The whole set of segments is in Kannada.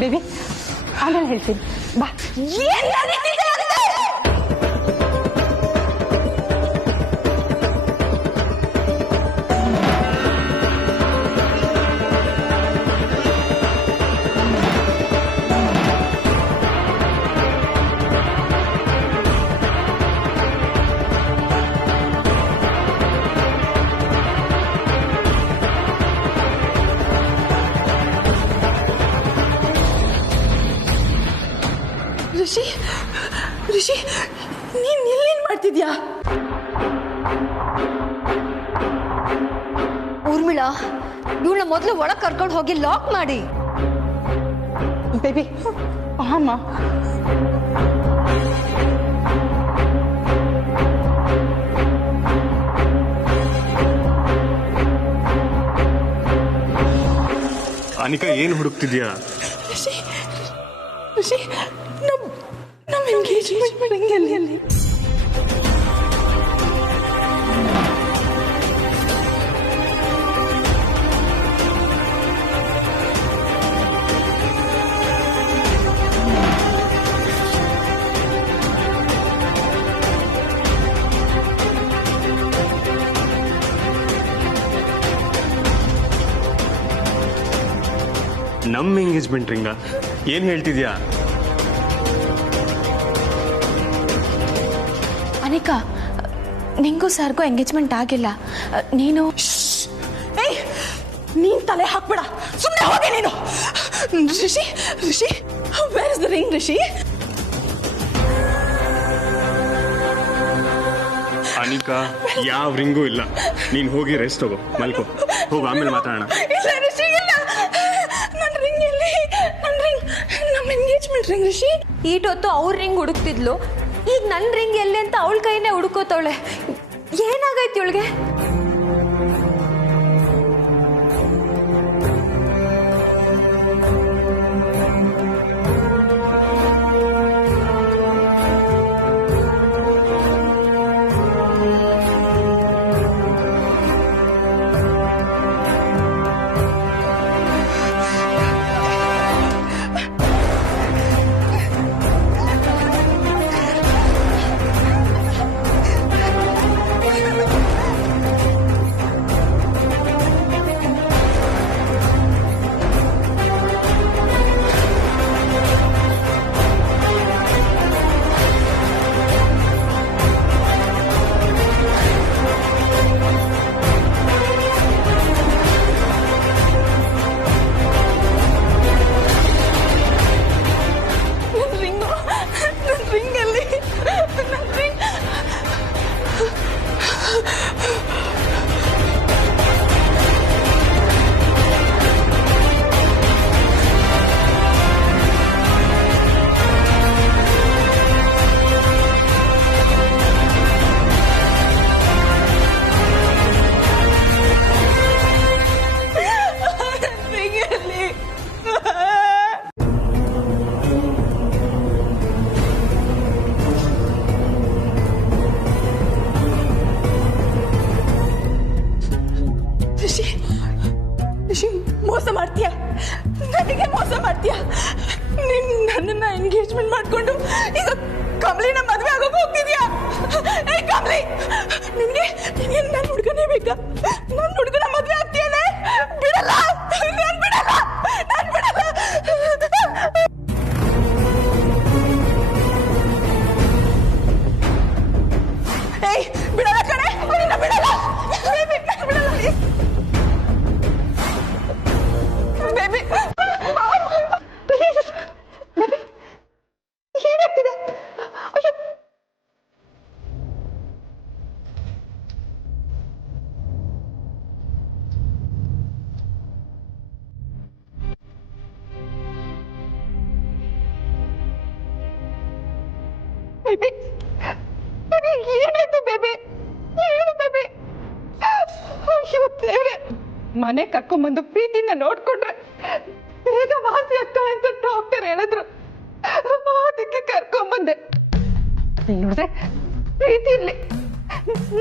ಬೇಬಿ ಆಮೇಲೆ ಹೇಳ್ತೀನಿ ಬಾ. ಋಷಿ ಋಷಿ ನೀನ್ ಇಲ್ಲೇನ್ ಮಾಡ್ತಿದ್ಯಾ? ಊರ್ಮಿಳಾ, ಇವಳನ್ನ ಮೊದಲು ಒಳಗೆ ಕರ್ಕೊಂಡು ಹೋಗಿ ಲಾಕ್ ಮಾಡಿ. ಬೇಬಿ ಅಮ್ಮ ಅನಿಕಾ ಏನು ಹುಡುಕ್ತಿದ್ಯಾ? ಋಷಿ ಋಷಿ ನಮ್ಮ ಎಂಗೇಜ್ಮೆಂಟ್ ರಿಂಗಲ್ಲಿ ನಮ್ಮ ಎಂಗೇಜ್ಮೆಂಟ್ ರಿಂಗ? ಏನ್ ಹೇಳ್ತಿದ್ಯಾ? ಅನಿಕಾ, ನಿಂಗೂ ಸರ್ಗೂ ಎಂಗೇಜ್ಮೆಂಟ್ ಆಗಿಲ್ಲ. ನೀನು ನೀನ್ ತಲೆ ಹಾಕ್ಬೇಡ, ಸುಮ್ಮನೆ ಹೋಗೆ ನೀನು. ಋಷಿ ಋಷಿ ವೇರ್ ಇಸ್ ದ ರಿಂಗ್? ಋಷಿ ಅನಿಕಾ, ಯಾವ ರಿಂಗೂ ಇಲ್ಲ. ನೀನ್ ಹೋಗಿ ರೆಸ್ಟ್ ತಗೋ, ಮಲ್ಕೋ. ಹೋಗು, ಆಮೇಲೆ ಮಾತಾಡೋಣ. ಇಲ್ಲ ಋಷಿ, ಇಲ್ಲ. ನನ್ನ ರಿಂಗ್ ಎಲ್ಲಿ? ನನ್ನ ರಿಂಗ್, ನಮ್ಮ ಎಂಗೇಜ್ಮೆಂಟ್ ರಿಂಗ್. ಋಷಿ ಈಟೊತ್ತು ಅವ್ರ ರಿಂಗ್ ಹುಡುಕ್ತಿದ್ಲು, ಈಗ ನನ್ನ ರಿಂಗ್ ಎಲ್ಲಿ ಅಂತ ಅವಳ ಕೈನೇ ಹುಡುಕೋತವಳೆ. ಏನಾಗೈತಿ ಇವಳಿಗೆ? ಮೋಸ ಮಾಡ್ತೀಯ, ನನಗೆ ಮೋಸ ಮಾಡ್ತೀಯ. ನೀನ್ ನನ್ನನ್ನ ಎಂಗೇಜ್ಮೆಂಟ್ ಮಾಡ್ಕೊಂಡು ಈಗ ಕಮಲಿನ ಮದ್ವೆ ಆಗೋಕೆ ಹೋಗ್ತಿದ್ಯಾ? ಏ ಕಮಲಿ, ನಿನ್ಗೆ ನನ್ನ ಹುಡುಗನೇ ಬೇಕಾ? ನನ್ನ ಹುಡುಗನ ಮದ್ವೆ ಆಗ್ತೀಯಲ್ಲ? ಬಿಡಲ್ಲ, ನಾನು ಬಿಡಲ್ಲ, ನಾನು ಬಿಡಲ್ಲ. ಏಯ್ ಬಿಡಲ್ಲ ಕಣೆ, ನಿನ್ನ ಬಿಡಲ್ಲ, ಬಿಡಲ್ಲ. ಬೇಬಿ ಪ್ಲೀಸ್, ಬೇಬಿ ಏನಾಗ್ತಿದೆ? ಅಯ್ಯೋ ಬೇಬಿ, ಬೇಬಿ ಏನಾಯ್ತು? ಬೇಬಿ ಏನು? ಬೇಬಿ ಅಯ್ಯೋ ದೇವ್ರೆ, ಮನೆ ಕರ್ಕೊಂಡ್ಬಂದು ಪ್ರೀತಿಯಿಂದ ನೋಡ್ಕೊಂಡ್ರೆ ಬೇಗ ವಾಸಿ ಆಗ್ತಾಳೆ ಅಂತ ಡಾಕ್ಟರ್ ಹೇಳಿದ್ರು. ಅದಕ್ಕೆ ಕರ್ಕೊಂಬಂದೆ. ನೋಡ್ದೆ ಪ್ರೀತಿ ಇಲ್ಲಿ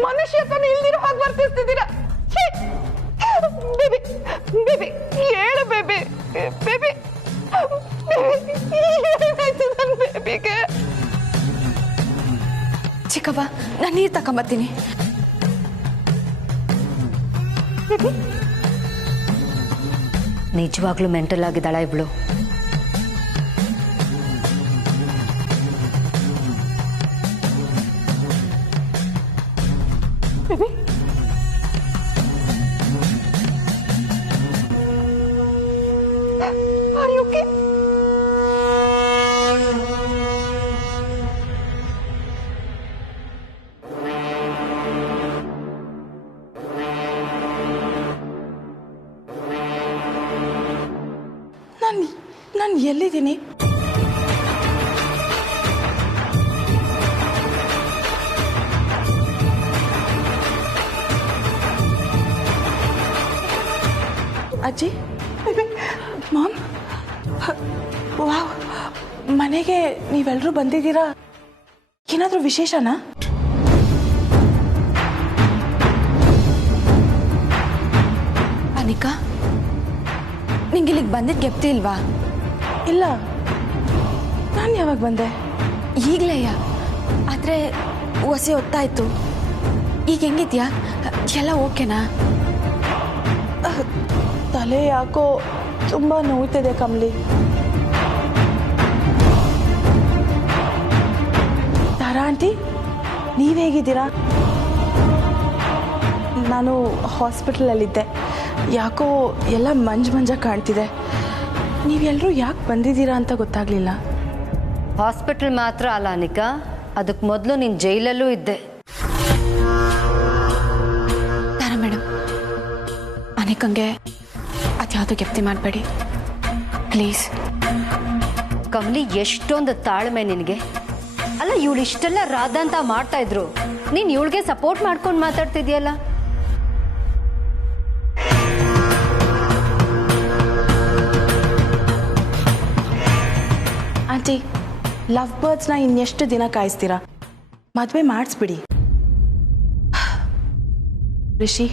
ಮನುಷ್ಯತನ ಇಲ್ದಿರೋ ಹಾಗೆ ವರ್ತಿಸ್ತಿದ್ದೀರಾ. ಬೇಬಿ ಬೇಬಿ ಹೇಳು ಬೇಬಿ ಬೇಬಿ ಏನಾಯ್ತು ನನ್ನ ಬೇಬಿಗೆ? ಚಿಕ್ಕವ್ವ, ನಾನು ನೀರು ತಗೊಂಬರ್ತೀನಿ. ನಿಜವಾಗ್ಲೂ ಮೆಂಟಲ್ ಆಗಿದ್ದಾಳ ಇವಳು. Are you okay? ನಾನು ಎಲ್ಲಿದ್ದೀನಿ? ಅಜ್ಜಿ, ಮಾಮ್, ವಾವ್, ಮನೆಗೆ ನೀವೆಲ್ಲರೂ ಬಂದಿದ್ದೀರಾ. ಏನಾದರೂ ವಿಶೇಷನಾ? ಅನಿಕಾ, ನಿಂಗೆ ಇಲ್ಲಿಗೆ ಬಂದಿದ್ದು ಗೆಪ್ತಿ ಇಲ್ವಾ? ಇಲ್ಲ, ನಾನು ಯಾವಾಗ ಬಂದೆ? ಈಗಲೇಯ, ಆದರೆ ಹೊಸಿ ಹೊತ್ತಾಯ್ತು. ಈಗ ಹೆಂಗಿದ್ಯಾ? ಎಲ್ಲ ಓಕೆನಾ? ತಲೆ ಯಾಕೋ ತುಂಬ ನೋಯ್ತಿದೆ ಕಮಲಿ. ತಾರಾ ಆಂಟಿ, ನೀವು ಹೇಗಿದ್ದೀರಾ? ನಾನು ಹಾಸ್ಪಿಟಲಲ್ಲಿದ್ದೆ. ಯಾಕೋ ಎಲ್ಲ ಮಂಜಾಗಿ ಕಾಣ್ತಿದೆ. ನೀವೆಲ್ಲರೂ ಯಾಕೆ ಬಂದಿದ್ದೀರಾ ಅಂತ ಗೊತ್ತಾಗಲಿಲ್ಲ. ಹಾಸ್ಪಿಟಲ್ ಮಾತ್ರ ಅಲ್ಲ ಅನಿಕಾ, ಅದಕ್ಕೆ ಮೊದಲು ನೀನು ಜೈಲಲ್ಲೂ ಇದ್ದೆ. ತಾರಾ ಮೇಡಮ್, ಅನಿಕಂಗೆ ಅದ್ಯಾವುದೋ ಗೆಪ್ತಿ ಮಾಡಬೇಡಿ ಪ್ಲೀಸ್. ಕಮಲಿ, ಎಷ್ಟೊಂದು ತಾಳ್ಮೆ ನಿನಗೆ. ಅಲ್ಲ, ಇವಳು ಇಷ್ಟೆಲ್ಲ ರಾಧಾಂತ ಮಾಡ್ತಾ ಇದ್ರು, ನೀನು ಇವಳಿಗೆ ಸಪೋರ್ಟ್ ಮಾಡ್ಕೊಂಡು ಮಾತಾಡ್ತಿದ್ಯಲ್ಲ. ಆಂಟಿ, ಲವ್ ಬರ್ಡ್ಸ್ನ ಇನ್ನೆಷ್ಟು ದಿನ ಕಾಯಿಸ್ತೀರಾ? ಮದುವೆ ಮಾಡಿಸ್ಬಿಡಿ. ರಿಷಿ,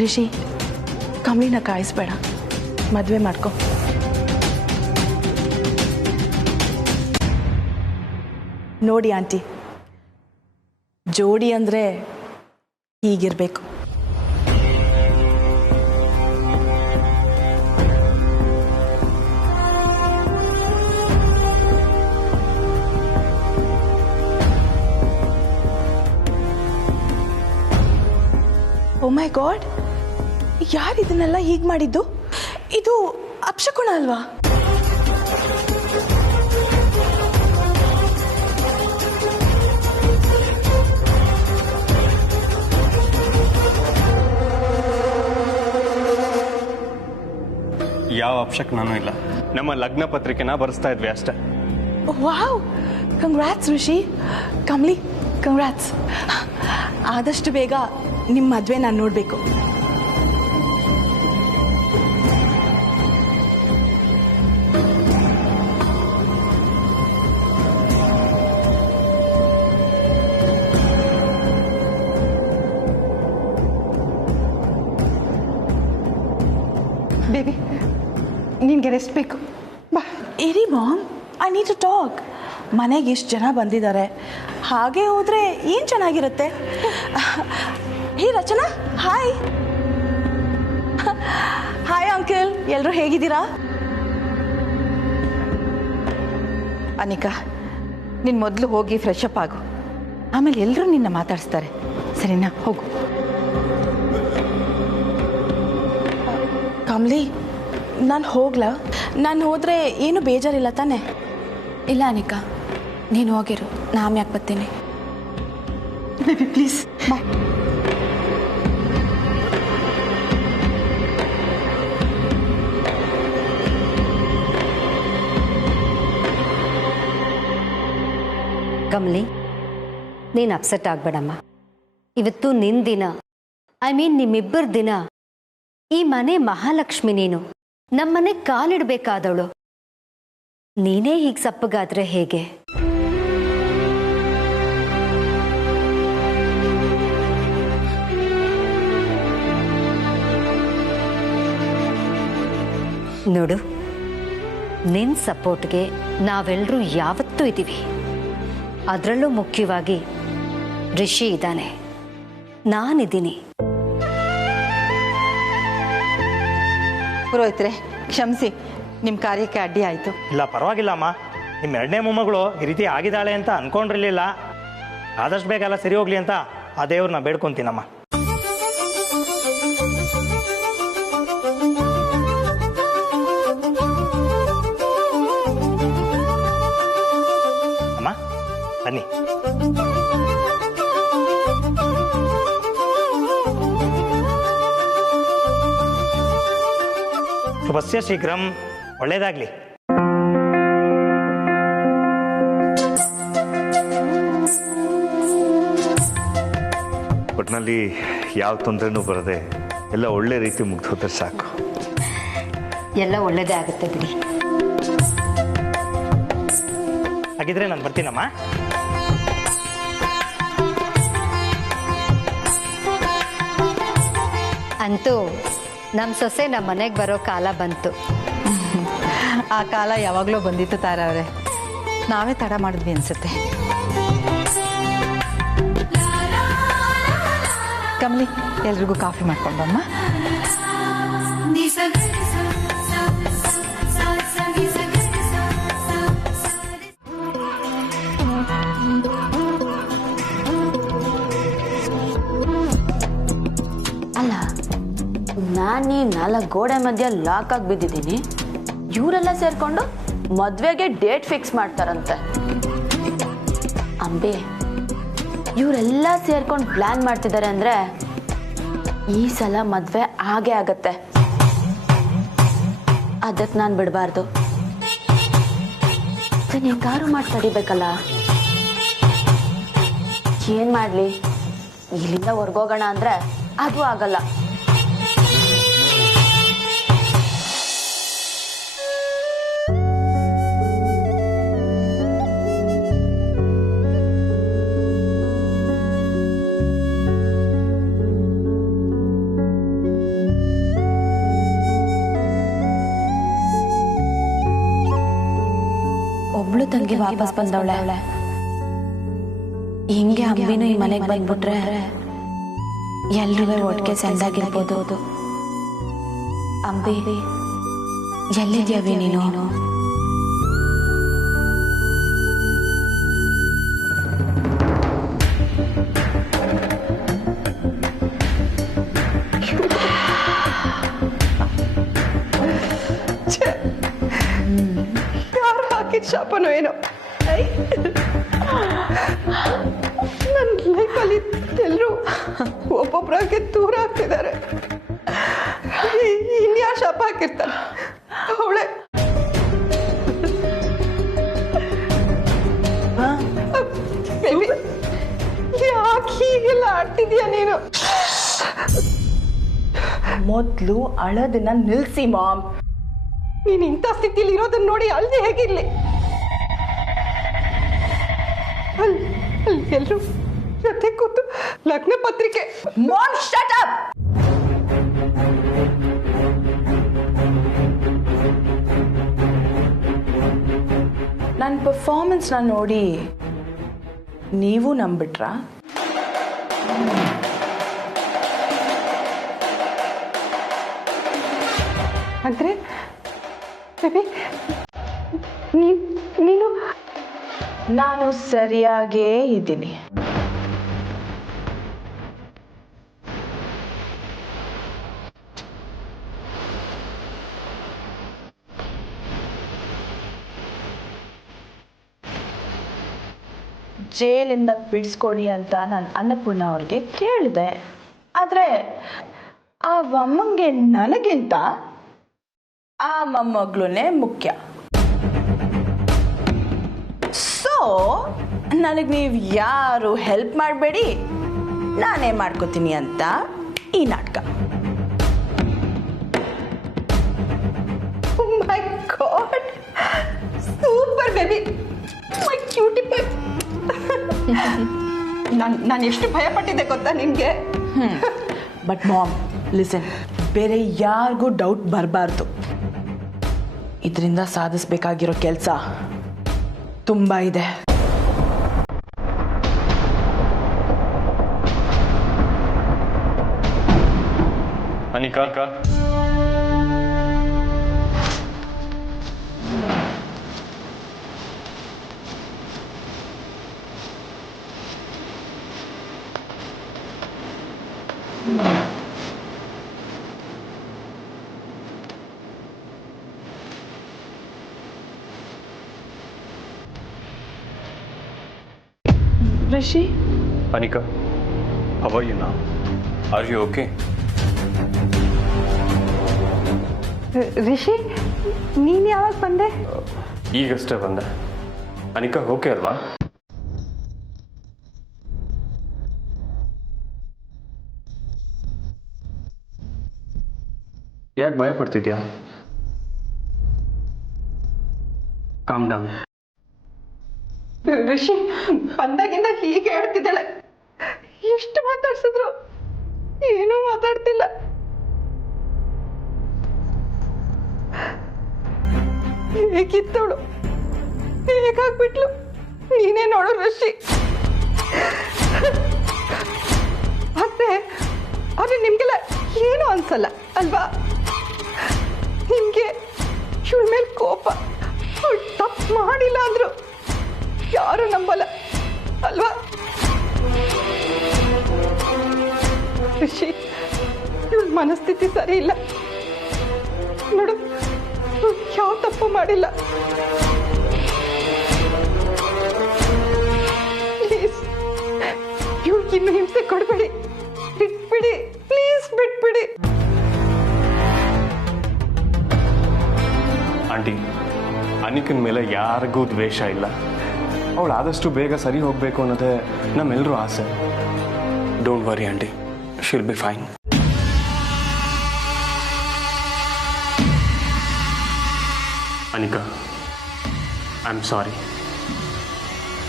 ರಿಷಿ, ಕಮಲಿನ ಕಾಯಿಸ್ಬೇಡ, ಮದುವೆ ಮಾಡ್ಕೊ. ನೋಡಿ ಆಂಟಿ, ಜೋಡಿ ಅಂದರೆ ಹೀಗಿರಬೇಕು. ಓ ಮೈ ಗಾಡ್, ಯಾರು ಇದನ್ನೆಲ್ಲ ಹೀಗೆ ಮಾಡಿದ್ದು? ಇದು ಅಪಶಕುನ ಅಲ್ವಾ? ಯಾವ ಅಪಶಕುನೂ ಇಲ್ಲ. ನಮ್ಮ ಲಗ್ನ ಪತ್ರಿಕೆನ ಬರೆಸ್ತಾ ಇದ್ವಿ ಅಷ್ಟೇ. ವಾವ್, ಕಂಗ್ರಾಟ್ಸ್ ಋಷಿ. ಕಮಲಿ, ಕಂಗ್ರಾಟ್ಸ್. ಆದಷ್ಟು ಬೇಗ ನಿಮ್ಮ ಮದುವೆ ನಾನು ನೋಡಬೇಕು. ಬೇಬಿ, ನಿನಗೆ ರೆಸ್ಟ್ ಬೇಕು. ಬಾ. ಇರಿ mom, I need to talk. ಮನೆಗೆ ಎಷ್ಟು ಜನ ಬಂದಿದ್ದಾರೆ, ಹಾಗೆ ಹೋದರೆ ಏನು ಚೆನ್ನಾಗಿರುತ್ತೆ. Hey Rachana, hi. Hi uncle, ಎಲ್ಲರೂ ಹೇಗಿದ್ದೀರಾ? ಅನಿಕಾ, ನೀನು ಮೊದಲು ಹೋಗಿ ಫ್ರೆಶ್ ಅಪ್ ಆಗು, ಆಮೇಲೆ ಎಲ್ಲರೂ ನಿನ್ನ ಮಾತಾಡಿಸ್ತಾರೆ, ಸರಿನಾ? ಹೋಗು. ಕಮಲಿ, ನಾನು ಹೋಗ್ಲಾ? ನಾನು ಹೋದರೆ ಏನು ಬೇಜಾರಿಲ್ಲ ತಾನೆ? ಇಲ್ಲ ಅನಿಕಾ, ನೀನು ಹೋಗಿರು, ನಾನು ಯಾಕೆ ಬರ್ತೀನಿ. ಬೇಬಿ ಪ್ಲೀಸ್ ಬಾ. ಕಮಲಿ, ನೀನು ಅಪ್ಸೆಟ್ ಆಗ್ಬೇಡಮ್ಮ. ಇವತ್ತು ನಿನ್ನ ದಿನ, ನಿಮ್ಮಿಬ್ಬರ ದಿನ. ಈ ಮನೆ ಮಹಾಲಕ್ಷ್ಮಿ ನೀನು, ನಮ್ಮನೆ ಕಾಲಿಡ್ಬೇಕಾದವಳು. ನೀನೇ ಹೀಗೆ ಸಪ್ಪಗಾದ್ರೆ ಹೇಗೆ? ನೋಡು, ನಿನ್ನ ಸಪೋರ್ಟ್ಗೆ ನಾವೆಲ್ಲರೂ ಯಾವತ್ತೂ ಇದ್ದೀವಿ. ಅದರಲ್ಲೂ ಮುಖ್ಯವಾಗಿ ರಿಷಿ ಇದ್ದಾನೆ, ನಾನಿದ್ದೀನಿ. ಪುರೋಹಿತ್ರೆ ಕ್ಷಮಿಸಿ, ನಿಮ್ಮ ಕಾರ್ಯಕ್ಕೆ ಅಡ್ಡಿ ಆಯಿತು. ಇಲ್ಲ ಪರವಾಗಿಲ್ಲ ಅಮ್ಮ, ನಿಮ್ಮ ಎರಡನೇ ಮೊಮ್ಮಗಳು ಈ ರೀತಿ ಆಗಿದ್ದಾಳೆ ಅಂತ ಅನ್ಕೊಂಡಿರಲಿಲ್ಲ. ಆದಷ್ಟು ಬೇಗ ಎಲ್ಲ ಸರಿ ಹೋಗ್ಲಿ ಅಂತ ಆ ದೇವ್ರನ್ನ ಬೇಡ್ಕೊಂತೀನಮ್ಮ. ಅಮ್ಮ ಬನ್ನಿ. ಶುಭಸ್ಯ ಶೀಘ್ರಂ, ಒಳ್ಳೇದಾಗ್ಲಿ. ಒಟ್ಟಿನಲ್ಲಿ ಯಾವ ತೊಂದರೆನೂ ಬರದೆ ಎಲ್ಲ ಒಳ್ಳೆ ರೀತಿ ಮುಗ್ದೋದ್ರೆ ಸಾಕು. ಎಲ್ಲ ಒಳ್ಳೇದೇ ಆಗುತ್ತೆ ಬಿಡಿ. ಹಾಗಿದ್ರೆ ನಾನು ಬರ್ತೀನಮ್ಮ. ಅಂತೂ ನಮ್ಮ ಸೊಸೆ ನಮ್ಮ ಮನೆಗೆ ಬರೋ ಕಾಲ ಬಂತು. ಆ ಕಾಲ ಯಾವಾಗಲೂ ಬಂದಿತ್ತು ತಾರವ್ರೆ, ನಾವೇ ತಡ ಮಾಡಿದ್ವಿ ಅನ್ಸುತ್ತೆ. ಕಮಲಿ, ಎಲ್ರಿಗೂ ಕಾಫಿ ಮಾಡ್ಕೊಂಡಮ್ಮ. ಅಲ್ಲ, ನಾನು ಈ 4 ಗೋಡೆ ಮಧ್ಯೆ ಲಾಕ್ ಆಗಿ ಬಿದ್ದಿದ್ದೀನಿ. ಇವರೆಲ್ಲ ಸೇರ್ಕೊಂಡು ಮದ್ವೆಗೆ ಡೇಟ್ ಫಿಕ್ಸ್ ಮಾಡ್ತಾರಂತೆ. ಅಂಬಿ, ಇವರೆಲ್ಲ ಸೇರ್ಕೊಂಡು ಪ್ಲಾನ್ ಮಾಡ್ತಿದ್ದಾರೆ ಅಂದ್ರೆ ಈ ಸಲ ಮದ್ವೆ ಹಾಗೆ ಆಗತ್ತೆ. ಅದಕ್ಕೆ ನಾನು ಬಿಡಬಾರ್ದು. ಹೆಂಗಾರು ಮಾಡಿ ತಡಿಬೇಕಲ್ಲ. ಏನ್ ಮಾಡ್ಲಿ, ಇಲ್ಲಿಂದ ಹೊರ್ಗೋಗೋಣ ಅಂದ್ರೆ ಅದು ಆಗಲ್ಲ. ಒಬ್ಳು ತಂಗಿ ವಾಪಸ್ ಬಂದವಳೆ. ಹಿಂಗೆ ಅಂಬಿನೂ ಈ ಮನೆಗೆ ಬಂದ್ಬಿಟ್ರೆ ಎಲ್ರೂ ಒಟ್ಟಿಗೆ ಸಣ್ಣಾಗಿರ್ಬೋದು. ಅಂಬಿ, ಎಲ್ಲಿದ್ಯಾವಿ ನೀನು? ಯಾರು ಹಾಕಿದ ಶಾಪನೋ ಏನೋ. ನನ್ನ ಲೈಫಲ್ಲಿ ಎಲ್ಲರೂ ಒಬ್ಬೊಬ್ಬರಾಗೆ ದೂರ ಆಗ್ತಿದ್ದಾರೆ. ಇನ್ಯಾ ಶಾಪ ಹಾಕಿರ್ತಾರೆ ಅವಳೆ. ಯಾಕೆ ಹೀಗೆಲ್ಲ ಆಡ್ತಿದ್ಯಾ ನೀನು? ಮೊದಲು ಅಳೋದನ್ನ ನಿಲ್ಸಿ ಮಾಮ್. ನೀನು ಇಂಥ ಸ್ಥಿತಿಲಿ ಇರೋದನ್ನ ನೋಡಿ ಅಲ್ದೆ ಹೇಗಿರ್ಲಿ. ಅಲ್ಲಿ ಎಲ್ಲರೂ ಜೊತೆ ಕೂತು ಲಗ್ನ ಪತ್ರಿಕೆ. Mom, shut up. ನನ್ನ ಪರ್ಫಾರ್ಮೆನ್ಸ್ನ ನೋಡಿ ನೀವು ನಂಬಿಟ್ರಾ? ಅಂದ್ರೆ ಬೇಬಿ, ನೀನು ನಾನು ಸರಿಯಾಗೇ ಇದ್ದೀನಿ. ಜೈಲಿಂದ ಬಿಡಿಸ್ಕೊಡಿ ಅಂತ ನಾನು ಅನ್ನಪೂರ್ಣ ಅವ್ರಿಗೆ ಕೇಳಿದೆ. ಆದರೆ ಆ ಮೊಮ್ಮಂಗೆ ನನಗಿಂತ ಆ ಮೊಮ್ಮಗಳೇ ಮುಖ್ಯ. ಸೊ ನನಗೆ ನೀವು ಯಾರು ಹೆಲ್ಪ್ ಮಾಡಬೇಡಿ, ನಾನೇ ಮಾಡ್ಕೋತೀನಿ ಅಂತ ಈ ನಾಟಕ. ಮೈ ಗಾಡ್, ಸೂಪರ್ ಬೇಬಿ, ಮೈ ಕ್ಯೂಟಿ ಪೆಟ್. ನಾನು ಎಷ್ಟು ಭಯ ಪಟ್ಟಿದ್ದೆ ಗೊತ್ತಾ ನಿನಗೆ. ಬಟ್ ಮಾಮ್ ಲಿಸನ್, ಬೇರೆ ಯಾರಿಗೂ ಡೌಟ್ ಬರಬಾರ್ದು. ಇದರಿಂದ ಸಾಧಿಸ್ಬೇಕಾಗಿರೋ ಕೆಲಸ ತುಂಬ ಇದೆ. ಅನಿಕಾ, ಋಷಿ, Anika, how are you now? Are you okay? ಋಷಿ, ನೀನು ಯಾವಾಗ ಬಂದೆ? ಈಗಷ್ಟೇ ಬಂದೆ. ಅನಿಕಾ ಓಕೆ ಅಲ್ವಾ? ಯಾಕೆ ಭಯ ಪಡ್ತಿದ್ಯಾ? Calm down. ಋಷಿ ಬಂದಾಗಿಂದ ಹೀಗೆ ಹೇಳ್ತಿದ್ದಾಳೆ. ಎಷ್ಟು ಮಾತಾಡ್ಸಿದ್ರು ಏನೂ ಮಾತಾಡ್ತಿಲ್ಲ. ಹೇಗಿದ್ದವಳು ಹೇಗಾಗ್ಬಿಟ್ಲು ನೀನೇ ನೋಡು ಋಷಿ. ಆದ್ರೆ ನಿಮ್ಗೆಲ್ಲ ಏನು ಅನ್ಸಲ್ಲ ಅಲ್ವಾ? ನಿಮ್ಗೆ ಇವಳ ಮೇಲೆ ಕೋಪ, ತಪ್ಪು ಮಾಡಿಲ್ಲ ಅಂದ್ರು ಯಾರು ನಂಬಲ್ಲ ಅಲ್ವಾ? ಋಷಿ, ಇವಳ ಮನಸ್ಥಿತಿ ಸರಿ ಇಲ್ಲ ನೋಡು, ಯಾವ ತಪ್ಪು ಮಾಡಿಲ್ಲ. ಪ್ಲೀಸ್ ಇವ್ರಿಗಿನ್ನು ಹಿಂಸೆ ಕೊಡ್ಬೇಡಿ, ಬಿಟ್ಬಿಡಿ, ಪ್ಲೀಸ್ ಬಿಟ್ಬಿಡಿ. ಆಂಟಿ, ಅನಿಕನ ಮೇಲೆ ಯಾರಿಗೂ ದ್ವೇಷ ಇಲ್ಲ. ಅವಳು ಆದಷ್ಟು ಬೇಗ ಸರಿ ಹೋಗಬೇಕು ಅನ್ನೋದೇ ನಮ್ಮೆಲ್ಲರೂ ಆಸೆ. Don't worry aunty, she'll be fine. Anika, I am sorry.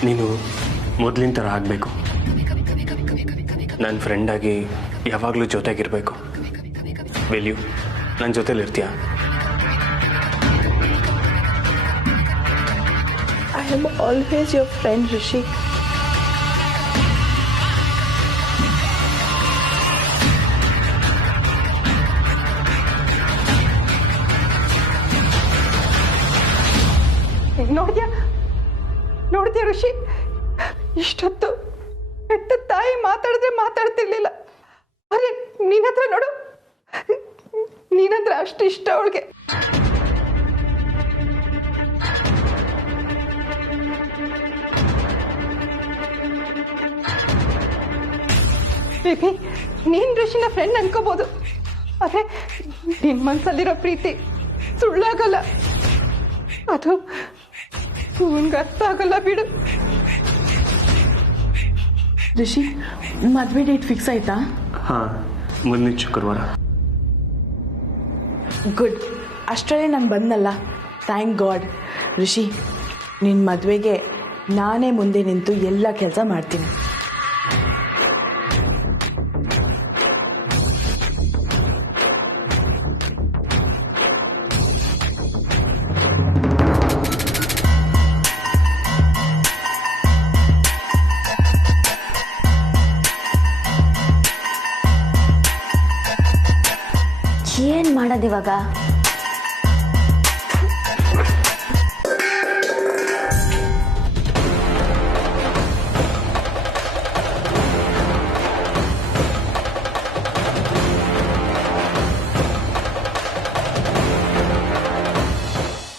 ನೀನು ಮೊದಲಿನ ಥರ ಆಗಬೇಕು. ನನ್ನ ಫ್ರೆಂಡಾಗಿ ಯಾವಾಗಲೂ ಜೊತೆಗಿರಬೇಕು. ವಿಲ್ ಯು ನನ್ನ ಜೊತೆಲಿರ್ತೀಯಾ? I am always your friend, Rishi. ನೋಡ್ದ್ಯಾ ಋಷಿ, ಇಷ್ಟೊತ್ತು ಹೆತ್ತ ತಾಯಿ ಮಾತಾಡಿದ್ರೆ ಮಾತಾಡ್ತಿರ್ಲಿಲ್ಲ. ಅರೆ ನೀನತ್ರ ನೋಡು, ನೀನಂದ್ರೆ ಅಷ್ಟು ಇಷ್ಟ ಅವಳಿಗೆ. ಬೇಬಿ, ನೀನ್ ಋಷಿನ ಫ್ರೆಂಡ್ ಅನ್ಕೋಬಹುದು, ಆದ್ರೆ ನಿನ್ ಮನ್ಸಲ್ಲಿರೋ ಪ್ರೀತಿ ಸುಳ್ಳಾಗಲ್ಲ. ಅದು ನಿನ್ಗೆ ಅರ್ಥ ಆಗಲ್ಲ ಬಿಡು. ಋಷಿ, ಮದ್ವೆ ಡೇಟ್ ಫಿಕ್ಸ್ ಆಯ್ತಾ? ಹಾಂ, ಮುಂದಿನ ಶುಕ್ರವಾರ. ಗುಡ್, ಅಷ್ಟರಲ್ಲೇ ನಾನು ಬಂದಲ್ಲ, ಥ್ಯಾಂಕ್ ಗಾಡ್. ಋಷಿ, ನಿನ್ನ ಮದುವೆಗೆ ನಾನೇ ಮುಂದೆ ನಿಂತು ಎಲ್ಲ ಕೆಲಸ ಮಾಡ್ತೀನಿ. ಏನ್ ಮಾಡೋದಿವಾಗ?